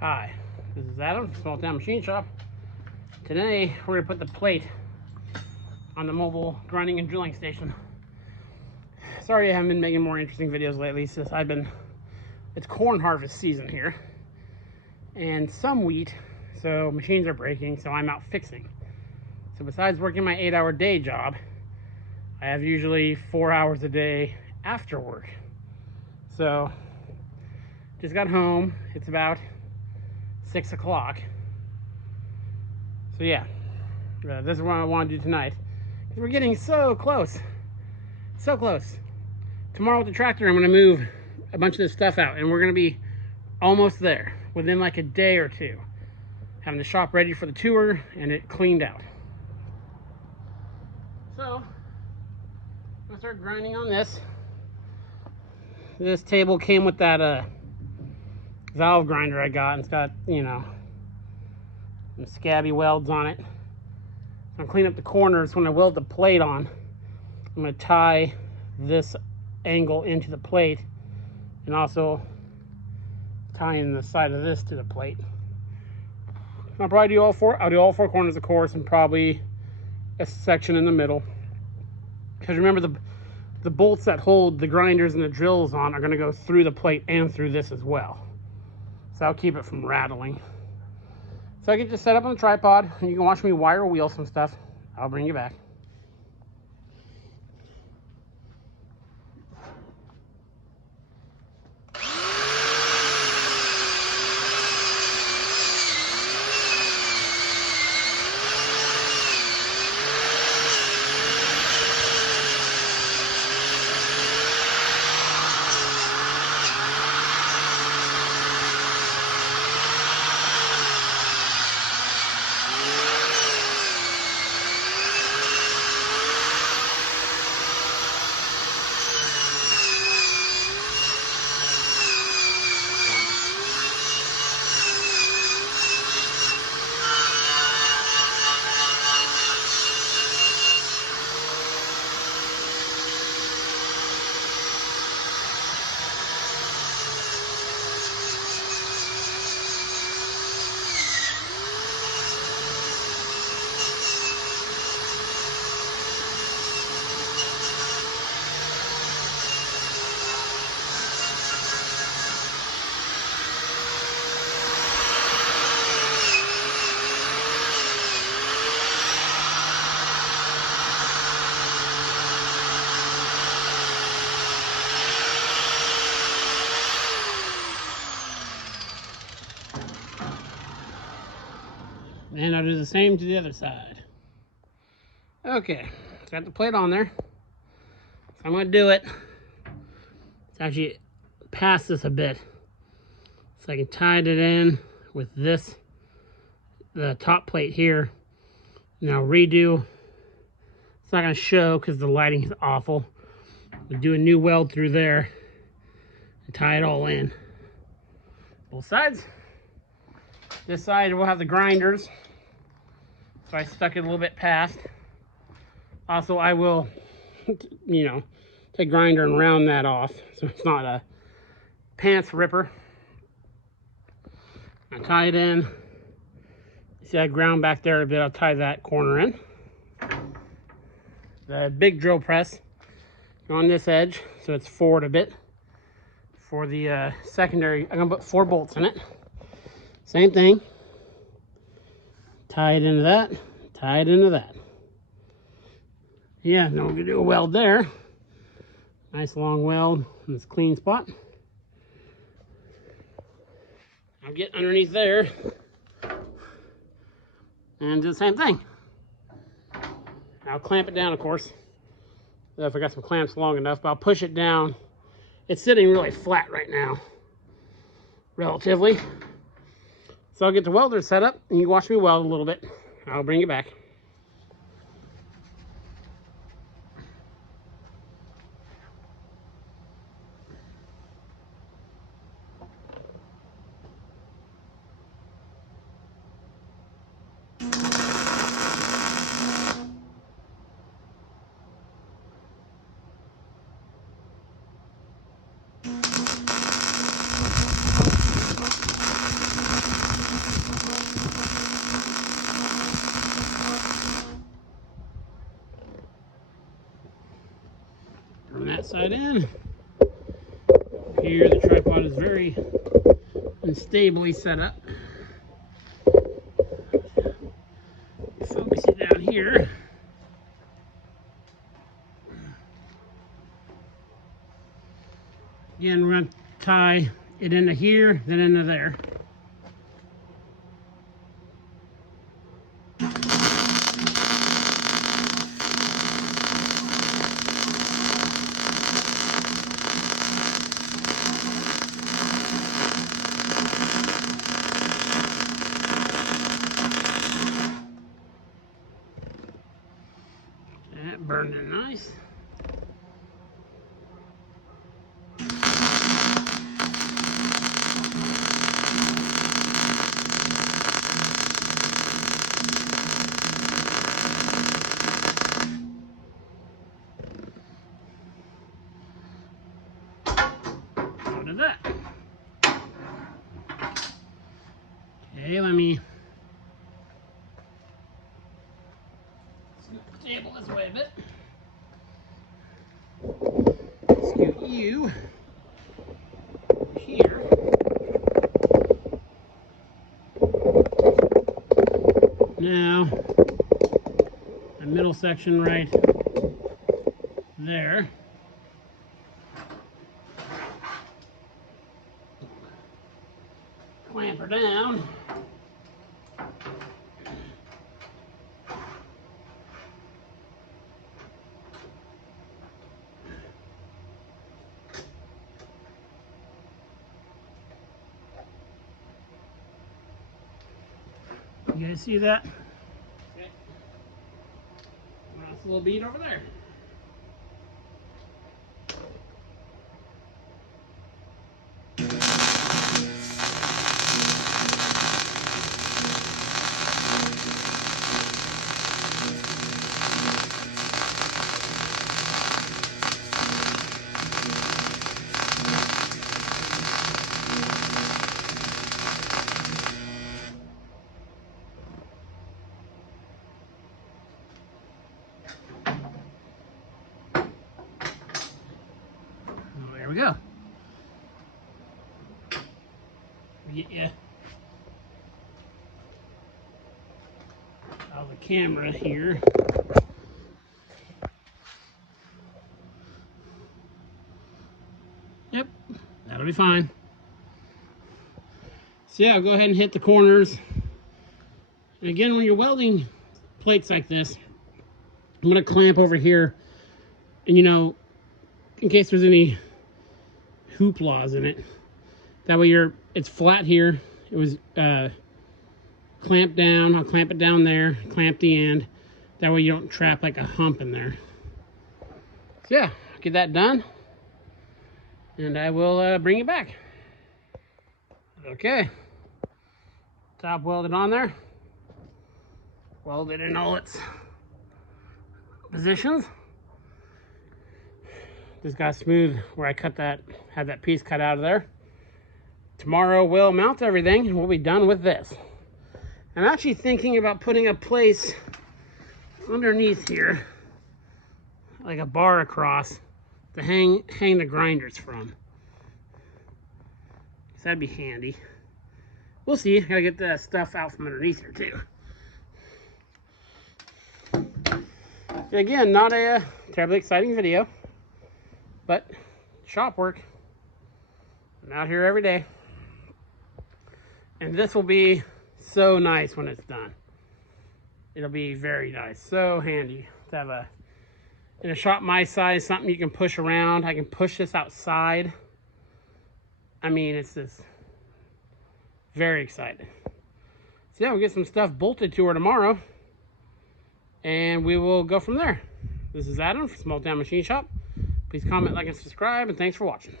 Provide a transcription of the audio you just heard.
Hi, this is Adam, Small Town Machine Shop. Today we're going to put the plate on the mobile grinding and drilling station. Sorry I haven't been making more interesting videos lately since it's corn harvest season here. And some wheat, so machines are breaking, so I'm out fixing. So besides working my 8-hour day job, I have usually 4 hours a day after work. So, just got home, it's about 6 o'clock. So yeah, this is what I want to do tonight. Because we're getting so close. So close. Tomorrow with the tractor, I'm going to move a bunch of this stuff out. And we're going to be almost there. Within like a day or two. Having the shop ready for the tour and it cleaned out. So, I'm going to start grinding on this. This table came with that valve grinder I got, and it's got, you know, some scabby welds on it. I'm gonna clean up the corners. When I weld the plate on, I'm gonna tie this angle into the plate and also tie in the side of this to the plate. I'll probably do all four. I'll do all four corners, of course, and probably a section in the middle. Because remember, the bolts that hold the grinders and the drills on are gonna go through the plate and through this as well. So I'll keep it from rattling. So I get just set up on the tripod, and you can watch me wire wheel some stuff. I'll bring you back. And I'll do the same to the other side. Okay, got the plate on there. So I'm gonna do it. Let's actually pass this a bit. So I can tie it in with this, the top plate here. Now redo. It's not gonna show because the lighting is awful. We'll do a new weld through there and tie it all in. Both sides. This side will have the grinders. So I stuck it a little bit past. Also, I will, you know, take grinder and round that off so it's not a pants ripper. I tie it in. See, I ground back there a bit. I'll tie that corner in. The big drill press on this edge, so it's forward a bit. For the secondary, I'm gonna put 4 bolts in it. Same thing. Tie it into that, tie it into that. Yeah, then we're gonna do a weld there. Nice long weld in this clean spot. I'll get underneath there and do the same thing. I'll clamp it down, of course. If I got some clamps long enough, but I'll push it down. It's sitting really flat right now, relatively. So I'll get the welder set up, and you watch me weld a little bit. I'll bring you back. tripod is very unstably set up. Focus it down here. Again, we're going to tie it into here, then into there. That burned it nice. That. Okay, let me scoot the table this way a bit. Scoot you here. Now, the middle section right there. Clamp her down. You guys see that? Okay. Nice little bead over there. There we go. Get you out of the camera here. Yep, that'll be fine. So yeah, I'll go ahead and hit the corners. And again, when you're welding plates like this, I'm gonna clamp over here, and you know, in case there's any hooplas in it, that way it's flat here. It was clamped down. I'll clamp it down there, clamp the end. That way you don't trap like a hump in there. So yeah, I'll get that done, and I will bring it back. Okay, top welded on there. Welded in all its positions. Just got smooth where I had that piece cut out of there. Tomorrow we'll mount everything and we'll be done with this. I'm actually thinking about putting a place underneath here, like a bar across, to hang the grinders from. So that'd be handy. We'll see. Gotta get the stuff out from underneath here too. Again, not a terribly exciting video, but shop work. I'm out here every day. And this will be so nice when it's done. It'll be very nice. So handy to have in a shop my size, something you can push around. I can push this outside. I mean, it's just very excited. So yeah, we'll get some stuff bolted to her tomorrow, and we will go from there. This is Adam from Small Town Machine Shop. Please comment, like, and subscribe, and thanks for watching.